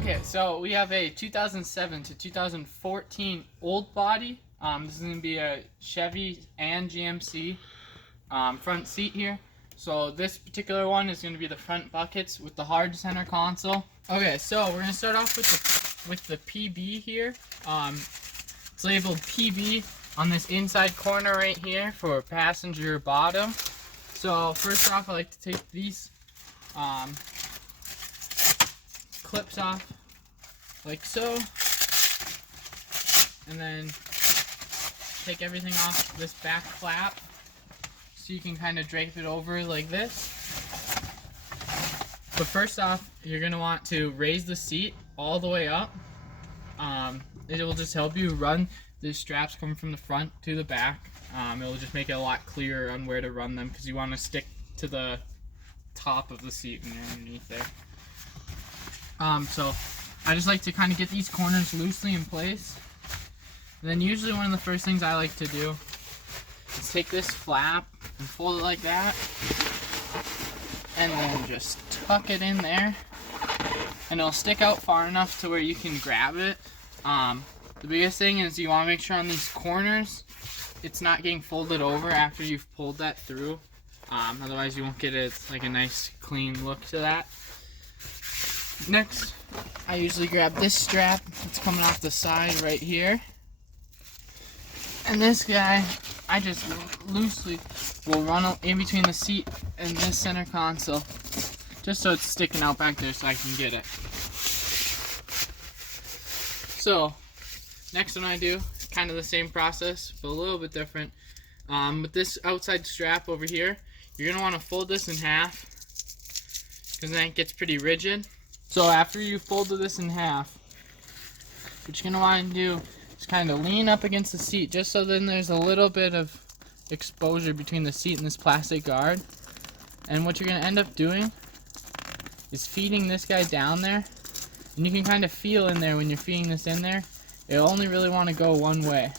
Okay, so we have a 2007 to 2014 old body. This is going to be a Chevy and GMC front seat here. So this particular one is going to be the front buckets with the hard center console. Okay, so we're going to start off with the PB here. It's labeled PB on this inside corner right here for passenger bottom. So first off, I like to take these clips off like so, and then take everything off this back flap so you can kind of drape it over like this. But first off, you're going to want to raise the seat all the way up. It will just help you run the straps coming from the front to the back. It will just make it a lot clearer on where to run them, because you want to stick to the top of the seat when you're underneath there. So I just like to kind of get these corners loosely in place. And then usually one of the first things I like to do is take this flap and fold it like that, and then just tuck it in there, and it'll stick out far enough to where you can grab it. The biggest thing is you want to make sure on these corners it's not getting folded over after you've pulled that through. Otherwise you won't get a nice clean look to that. Next, I usually grab this strap that's coming off the side right here, and this guy I just loosely will run in between the seat and this center console, just so it's sticking out back there so I can get it. So next one I do, kind of the same process but a little bit different. With this outside strap over here, you're going to want to fold this in half, because then it gets pretty rigid. So after you folded this in half, what you're going to want to do is kind of lean up against the seat, just so then there's a little bit of exposure between the seat and this plastic guard. And what you're going to end up doing is feeding this guy down there. And you can kind of feel in there when you're feeding this in there, it'll only really want to go one way.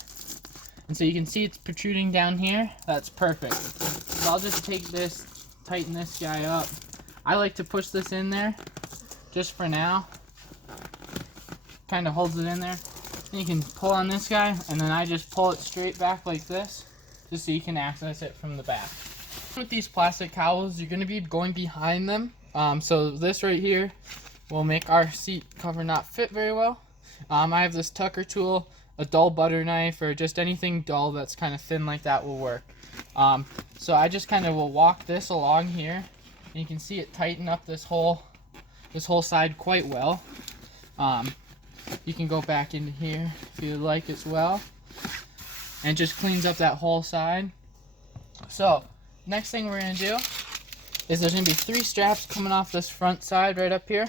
And so you can see it's protruding down here. That's perfect. So I'll just take this, tighten this guy up. I like to push this in there just for now. Kind of holds it in there. Then you can pull on this guy, and then I just pull it straight back like this, just so you can access it from the back. With these plastic cowls, you're going to be going behind them. So this right here will make our seat cover not fit very well. I have this tucker tool, a dull butter knife, or just anything dull that's kind of thin like that will work. So I just kind of will walk this along here, and you can see it tighten up this whole side quite well. You can go back into here if you'd like as well, and just cleans up that whole side. So next thing we're going to do is there's going to be 3 straps coming off this front side right up here.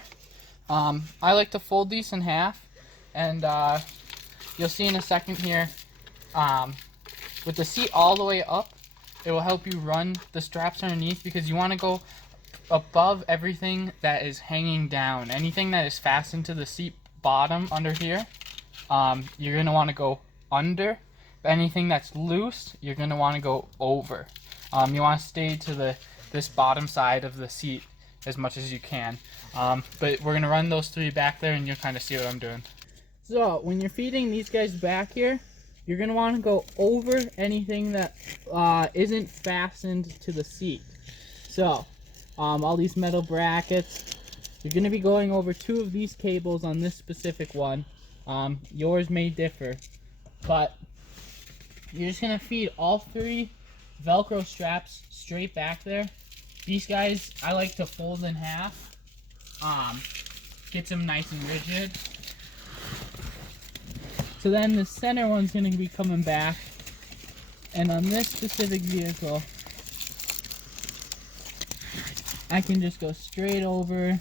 I like to fold these in half, and you'll see in a second here, with the seat all the way up, it will help you run the straps underneath, because you want to go above everything that is hanging down. Anything that is fastened to the seat bottom under here, you're going to want to go under. Anything that's loose, you're going to want to go over. You want to stay to this bottom side of the seat as much as you can. But we're going to run those 3 back there, and you'll kind of see what I'm doing. So when you're feeding these guys back here, you're going to want to go over anything that isn't fastened to the seat. So all these metal brackets, you're going to be going over 2 of these cables on this specific one. Yours may differ, but you're just going to feed all 3 Velcro straps straight back there. These guys I like to fold in half, gets them nice and rigid. So then the center one's going to be coming back, and on this specific vehicle I can just go straight over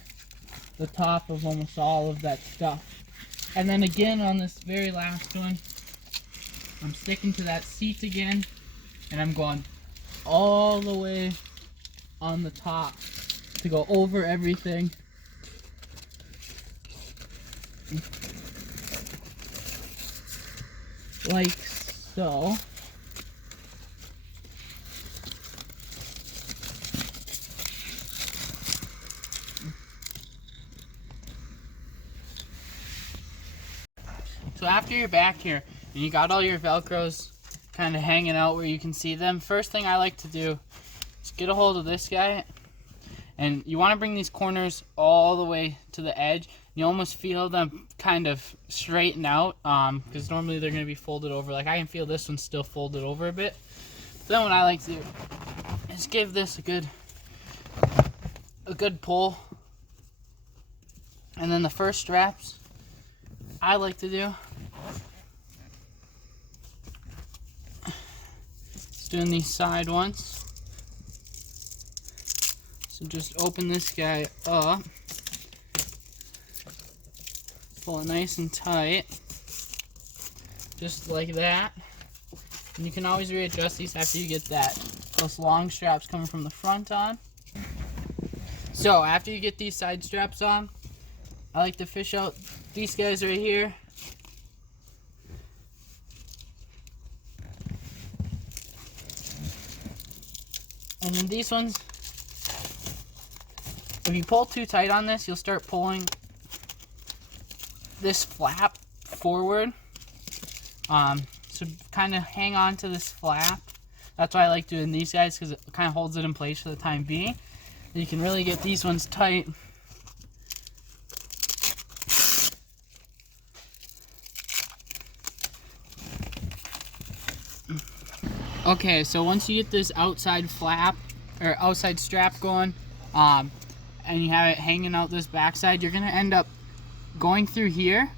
the top of almost all of that stuff. And then again on this very last one, I'm sticking to that seat again, and I'm going all the way on the top to go over everything. Like so. So after you're back here and you got all your Velcros kind of hanging out where you can see them, first thing I like to do is get a hold of this guy, and you want to bring these corners all the way to the edge. You almost feel them kind of straighten out because normally they're going to be folded over. Like I can feel this one still folded over a bit. Then what I like to do is give this a good pull, and then the first straps I like to do is doing these side ones. So just open this guy up, pull it nice and tight, just like that. And you can always readjust these after you get those long straps coming from the front on. So after you get these side straps on, I like to fish out these guys right here. And then these ones, if you pull too tight on this, you'll start pulling this flap forward. So kind of hang on to this flap. That's why I like doing these guys, because it kind of holds it in place for the time being. You can really get these ones tight. Okay, so once you get this outside flap or outside strap going, and you have it hanging out this backside, you're gonna end up going through here.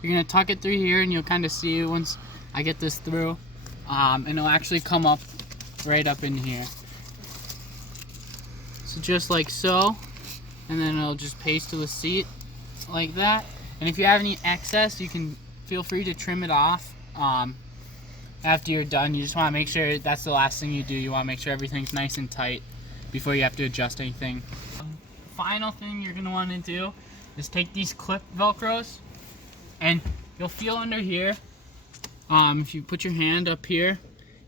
You're gonna tuck it through here, and you'll kind of see it once I get this through, and it'll actually come up right up in here. So just like so, and then it'll just paste to the seat like that. And if you have any excess, you can feel free to trim it off. After you're done, you just want to make sure that's the last thing you do. You want to make sure everything's nice and tight before you have to adjust anything. Final thing you're going to want to do is take these clip Velcros, and you'll feel under here, if you put your hand up here,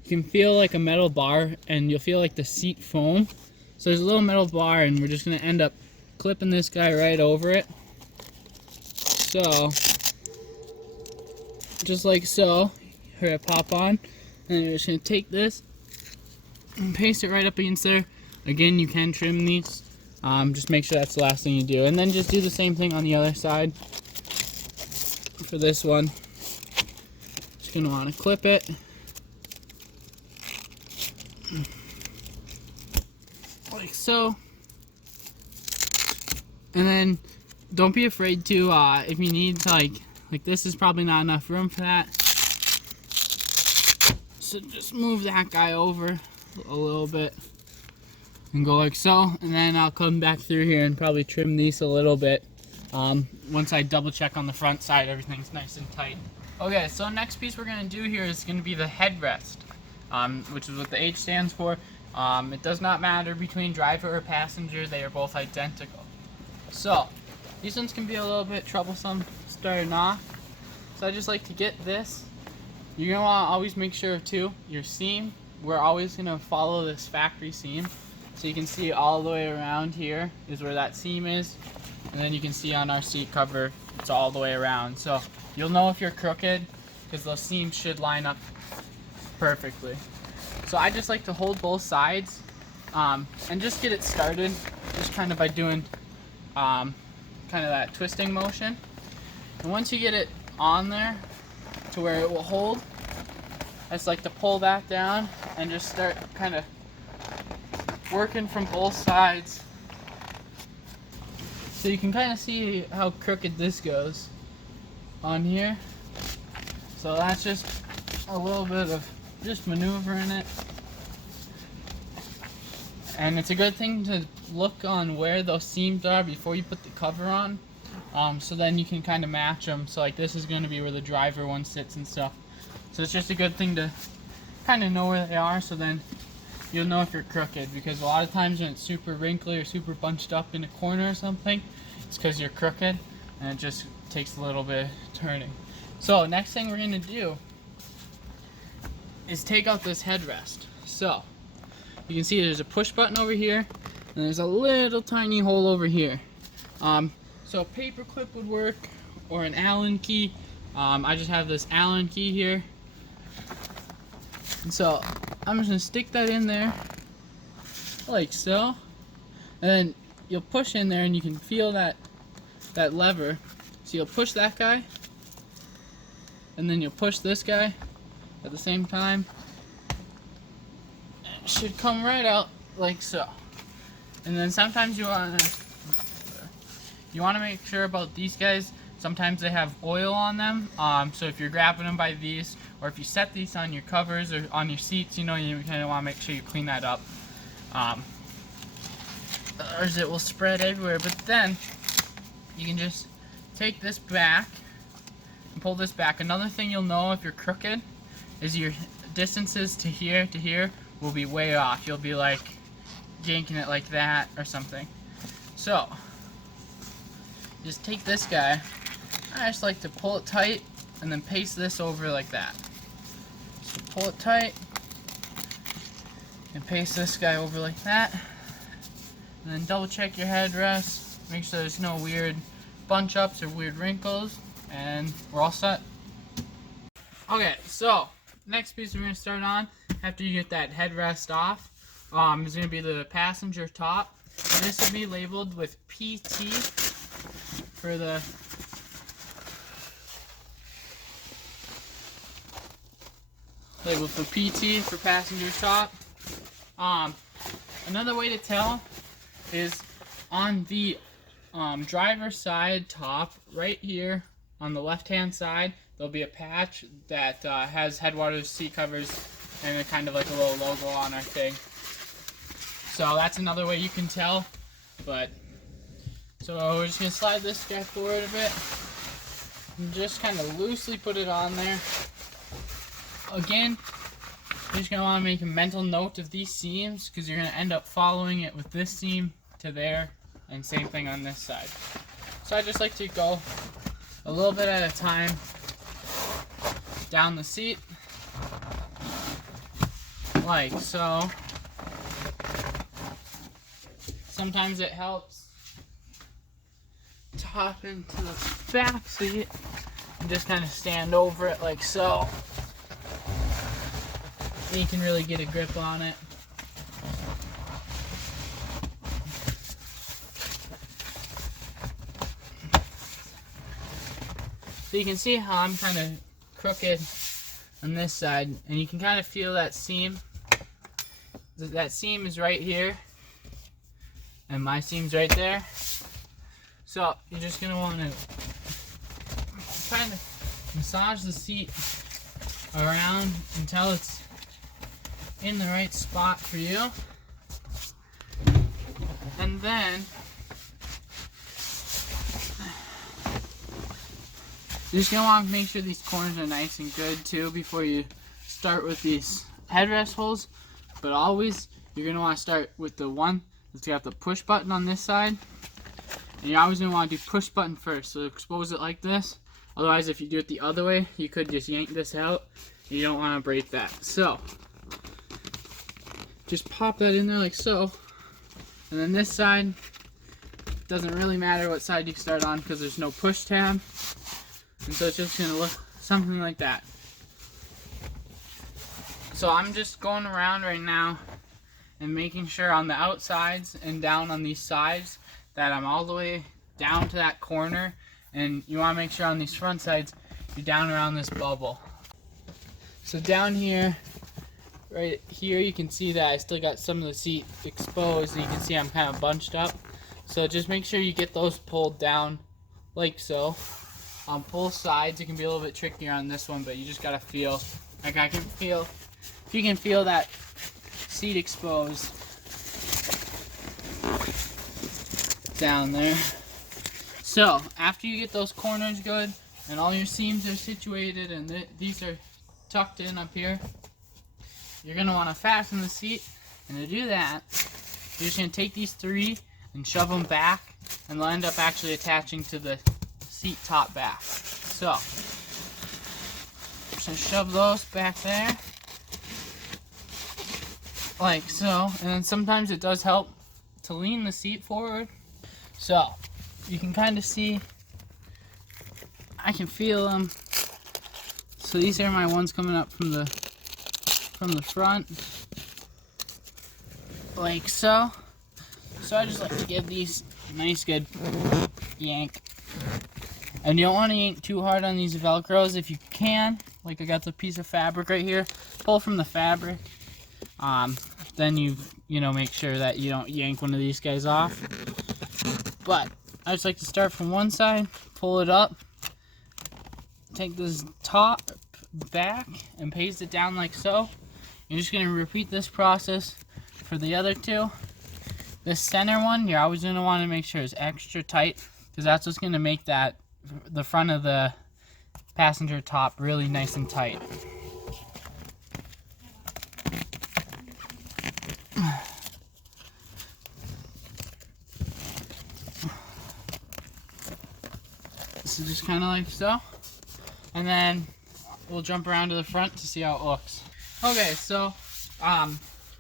you can feel like a metal bar, and you'll feel like the seat foam. So there's a little metal bar, and we're just going to end up clipping this guy right over it. So, just like so. Here, I pop on, and you're just going to take this and paste it right up against there. Again, you can trim these. Just make sure that's the last thing you do. And then just do the same thing on the other side for this one. Just going to want to clip it. Like so. And then don't be afraid to, if you need to, like this is probably not enough room for that. So just move that guy over a little bit and go like so, and then I'll come back through here and probably trim these a little bit once I double check on the front side everything's nice and tight. Okay, so next piece we're going to do here is going to be the headrest, which is what the H stands for. It does not matter between driver or passenger, they are both identical. So these ones can be a little bit troublesome starting off, so I just like to get this. You're going to want to always make sure too, your seam, we're always going to follow this factory seam. So you can see all the way around here is where that seam is. And then you can see on our seat cover, it's all the way around. So you'll know if you're crooked because those seams should line up perfectly. So I just like to hold both sides and just get it started just kind of by doing kind of that twisting motion. And once you get it on there to where it will hold, I just like to pull that down and just start kind of working from both sides. So you can kind of see how crooked this goes on here. So that's just a little bit of just maneuvering it. And it's a good thing to look on where those seams are before you put the cover on. So then you can kind of match them. So like this is going to be where the driver one sits and stuff. So it's just a good thing to kind of know where they are, so then you'll know if you're crooked, because a lot of times when it's super wrinkly or super bunched up in a corner or something, it's because you're crooked and it just takes a little bit of turning. So next thing we're going to do is take out this headrest. So you can see there's a push button over here and there's a little tiny hole over here. So a paper clip would work, or an Allen key. I just have this Allen key here. And so I'm just gonna stick that in there like so. And then you'll push in there and you can feel that lever. So you'll push that guy and then you'll push this guy at the same time. It should come right out like so. And then sometimes you want to make sure about these guys. Sometimes they have oil on them, so if you're grabbing them by these, or if you set these on your covers or on your seats, you know, you kind of want to make sure you clean that up. Or it will spread everywhere. But then you can just take this back and pull this back. Another thing you'll know if you're crooked is your distances to here will be way off. You'll be like yanking it like that or something. So just take this guy. I just like to pull it tight and then paste this over like that. So pull it tight and paste this guy over like that. And then double check your headrest. Make sure there's no weird bunch ups or weird wrinkles. And we're all set. Okay, so next piece we're going to start on after you get that headrest off is going to be the passenger top. And this will be labeled with PT for the labeled for PT for passenger top. Another way to tell is on the driver's side top right here on the left hand side there'll be a patch that has Headwaters seat covers and a kind of like a little logo on our thing. So that's another way you can tell. But so we're just going to slide this guy forward a bit and just kind of loosely put it on there. Again, you're just going to want to make a mental note of these seams because you're going to end up following it with this seam to there, and same thing on this side. So I just like to go a little bit at a time down the seat like so. Sometimes it helps to hop into the back seat and just kind of stand over it like so. And you can really get a grip on it. So you can see how I'm kind of crooked on this side, and you can kind of feel that seam. That seam is right here, and my seam's right there. So you're just going to want to kind of massage the seat around until it's in the right spot for you. And then you're just going to want to make sure these corners are nice and good too before you start with these headrest holes. But always you're going to want to start with the one that's got the push button on this side. And you're always going to want to do push button first. So expose it like this. Otherwise, if you do it the other way, you could just yank this out. You don't want to break that. So just pop that in there like so. And then this side, doesn't really matter what side you start on because there's no push tab. And so it's just going to look something like that. So I'm just going around right now and making sure on the outsides and down on these sides that I'm all the way down to that corner. And you want to make sure on these front sides you're down around this bubble. So down here, right here, you can see that I still got some of the seat exposed, and you can see I'm kind of bunched up. So just make sure you get those pulled down like so. On both sides, it can be a little bit trickier on this one, but you just gotta feel. Like I can feel, if you can feel that seat exposed down there. So after you get those corners good and all your seams are situated and these are tucked in up here, you're going to want to fasten the seat. And to do that, you're just going to take these three and shove them back, and they'll end up actually attaching to the seat top back. So just shove those back there like so. And then sometimes it does help to lean the seat forward. So you can kind of see I can feel them. So these are my ones coming up from the front, like so. So I just like to give these a nice good yank. And you don't want to yank too hard on these Velcros. If you can, like I got the piece of fabric right here, pull from the fabric. Then you make sure that you don't yank one of these guys off. But I just like to start from one side, pull it up, take this top back and paste it down like so. You're just going to repeat this process for the other two. This center one, you're always going to want to make sure it's extra tight, because that's what's going to make the front of the passenger top really nice and tight. So just kind of like so. And then we'll jump around to the front to see how it looks. Okay, so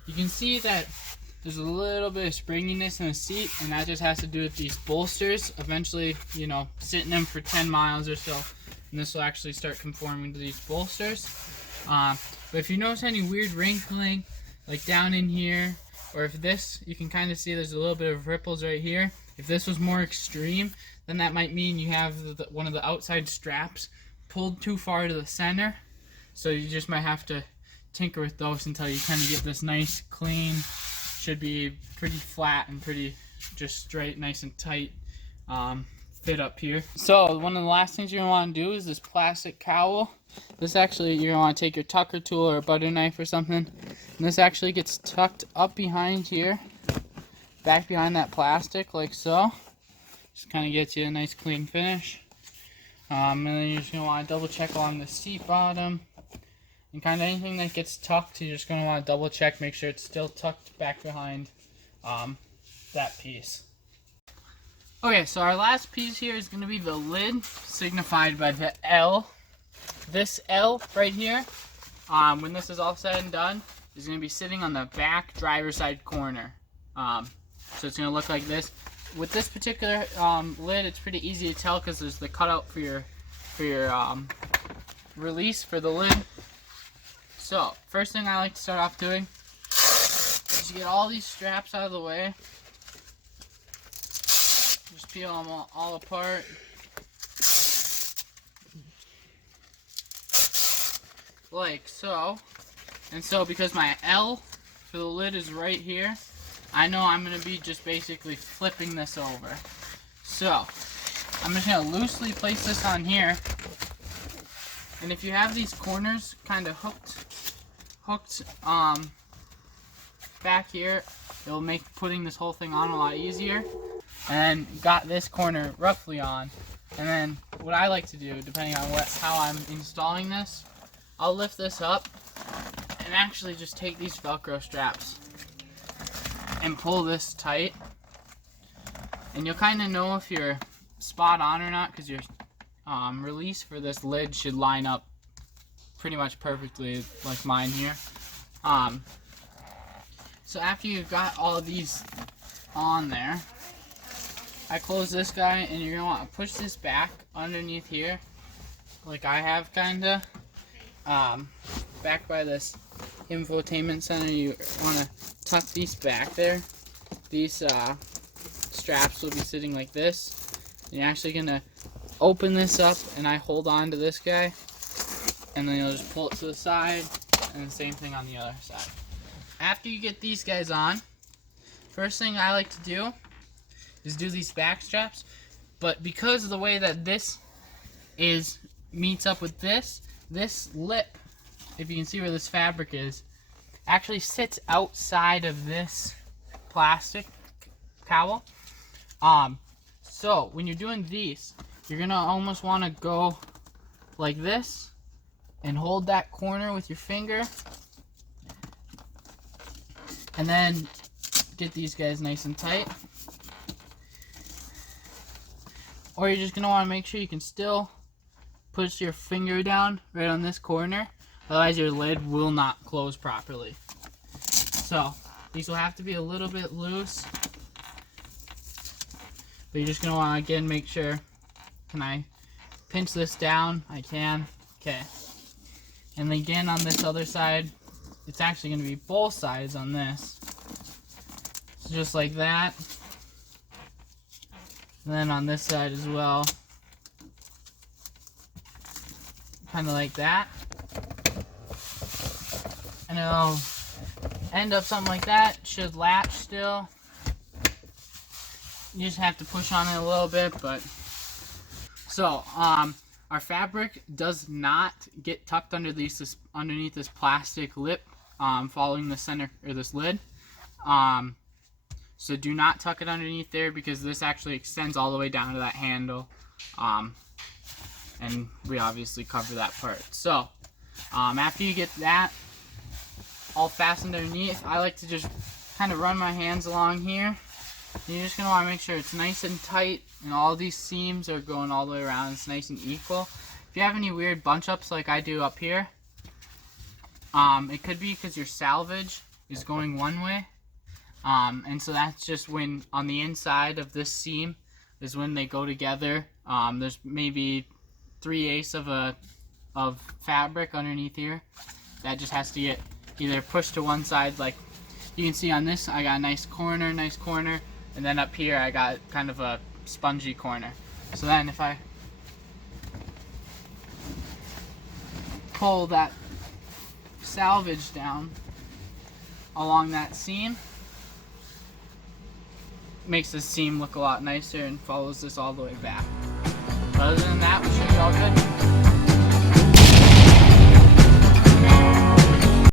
you can see that there's a little bit of springiness in the seat, and that just has to do with these bolsters. Eventually, sitting them for 10 miles or so, and this will actually start conforming to these bolsters. But if you notice any weird wrinkling, like down in here, or if this, you can kind of see there's a little bit of ripples right here. If this was more extreme, then that might mean you have one of the outside straps pulled too far to the center. So you just might have to tinker with those until you kind of get this nice, clean, should be pretty flat and pretty just straight, nice and tight fit up here. So one of the last things you're going to want to do is this plastic cowl. This actually, you're going to want to take your tucker tool or a butter knife or something, and this actually gets tucked up behind here, back behind that plastic like so. Just kind of gets you a nice clean finish. And then you're just going to want to double check along the seat bottom. And kind of anything that gets tucked, you're just going to want to double check, make sure it's still tucked back behind that piece. Okay, so our last piece here is going to be the lid, signified by the L. This L right here, when this is all said and done, is going to be sitting on the back driver's side corner. So it's going to look like this. With this particular lid, it's pretty easy to tell because there's the cutout for your release for the lid. So first thing I like to start off doing is to get all these straps out of the way. Just peel them all apart. Like so. And so because my L for the lid is right here, I know I'm going to be just basically flipping this over. So I'm just going to loosely place this on here. And if you have these corners kind of hooked back here, it'll make putting this whole thing on a lot easier. And got this corner roughly on. And then what I like to do, depending on how I'm installing this, I'll lift this up and actually just take these Velcro straps and pull this tight. And you'll kind of know if you're spot on or not, because your release for this lid should line up pretty much perfectly like mine here. So after you've got all of these on there, I close this guy, and you're going to want to push this back underneath here, like I have kinda. Back by this infotainment center, you want to tuck these back there. These straps will be sitting like this. And you're actually going to open this up, and I hold on to this guy, and then you'll just pull it to the side, and the same thing on the other side. After you get these guys on, first thing I like to do is do these back straps, but because of the way that this meets up with this lip, if you can see where this fabric is, actually sits outside of this plastic cowl. So when you're doing these, you're gonna almost want to go like this and hold that corner with your finger, and then get these guys nice and tight. Or you're just gonna want to make sure you can still push your finger down right on this corner, otherwise your lid will not close properly. So these will have to be a little bit loose, but you're just gonna want to again make sure, can I pinch this down, I can. Okay. And again on this other side, it's actually going to be both sides on this. So just like that. And then on this side as well. Kind of like that. And it'll end up something like that. It should latch still. You just have to push on it a little bit, but so our fabric does not get tucked underneath this plastic lip following the center or this lid. So do not tuck it underneath there because this actually extends all the way down to that handle. And we obviously cover that part. So after you get that all fastened underneath, I like to just kind of run my hands along here. And you're just going to want to make sure it's nice and tight and all these seams are going all the way around. It's nice and equal. If you have any weird bunch ups like I do up here, it could be because your salvage is going one way. And so that's just when on the inside of this seam is when they go together. There's maybe 3/8 of fabric underneath here that just has to get either pushed to one side. Like you can see on this, I got a nice corner, and then up here I got kind of a spongy corner. So then if I pull that salvage down along that seam, makes this seam look a lot nicer and follows this all the way back. But other than that, we should be all good.